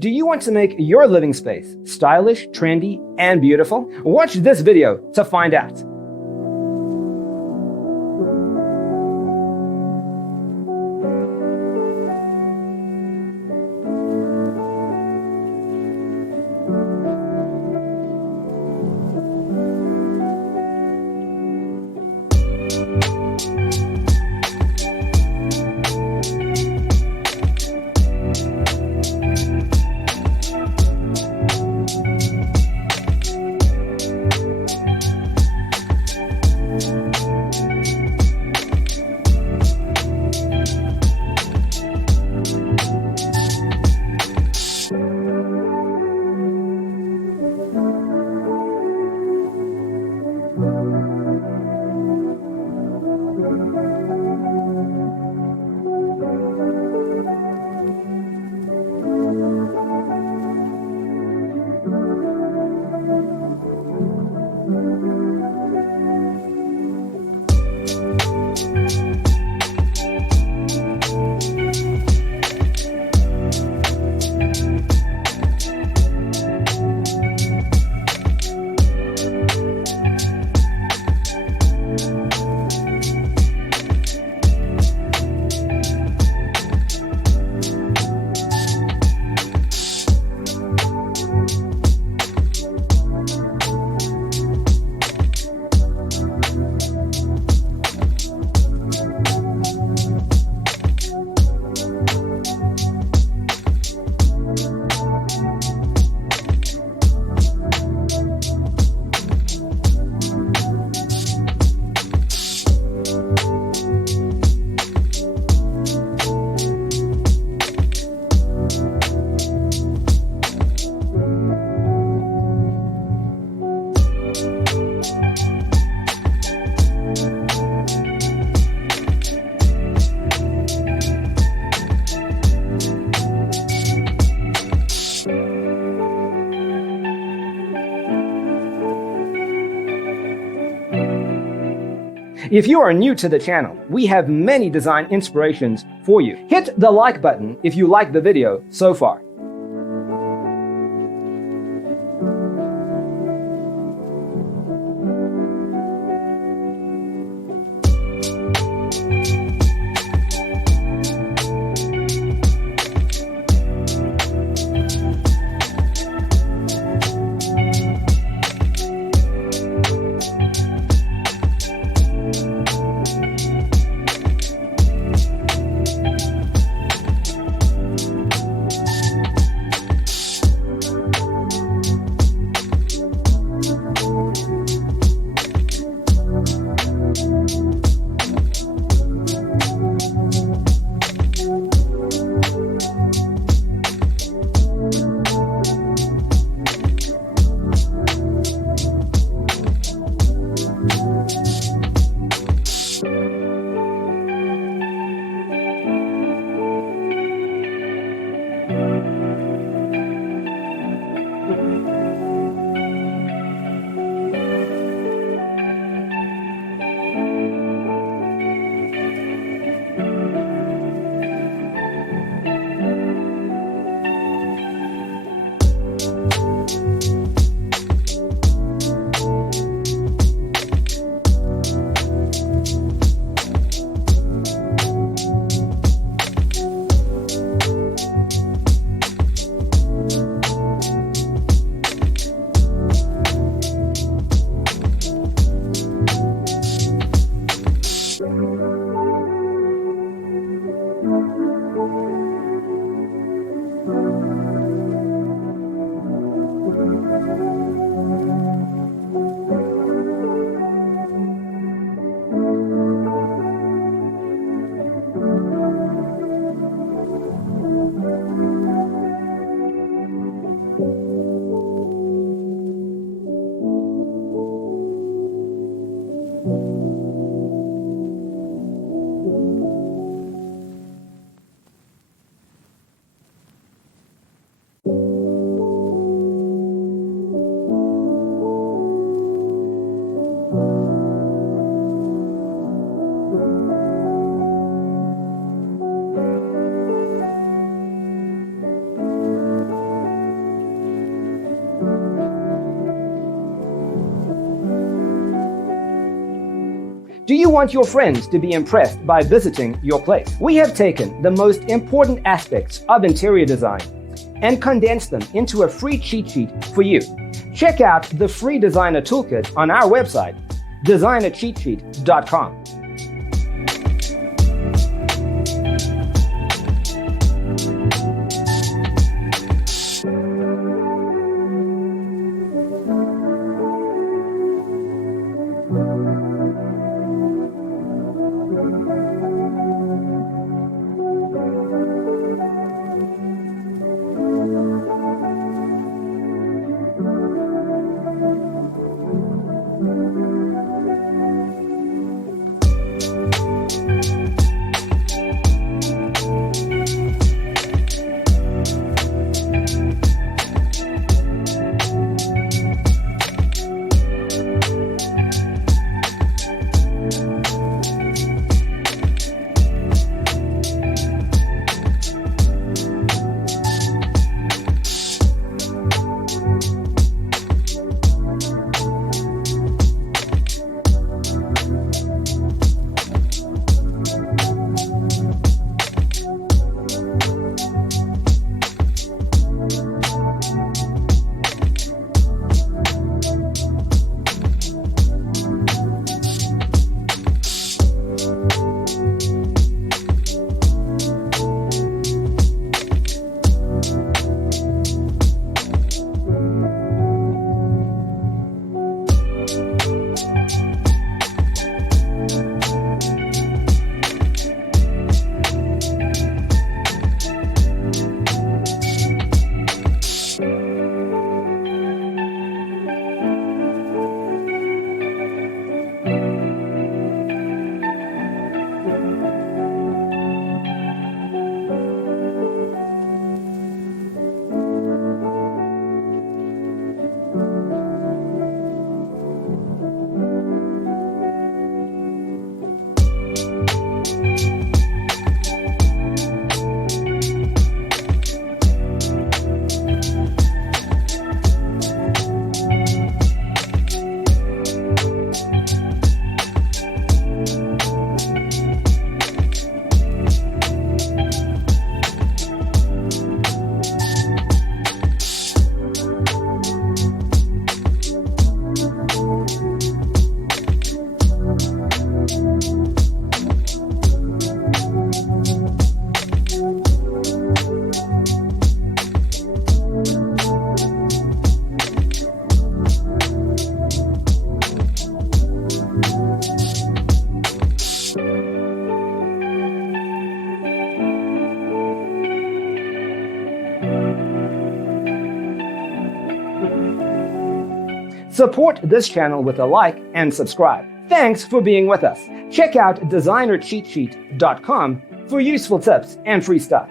Do you want to make your living space stylish, trendy, and beautiful? Watch this video to find out. If you are new to the channel, we have many design inspirations for you. Hit the like button if you like the video so far. Do you want your friends to be impressed by visiting your place? We have taken the most important aspects of interior design and condensed them into a free cheat sheet for you. Check out the free designer toolkit on our website, designercheatsheet.com. Support this channel with a like and subscribe. Thanks for being with us. Check out designercheatsheet.com for useful tips and free stuff.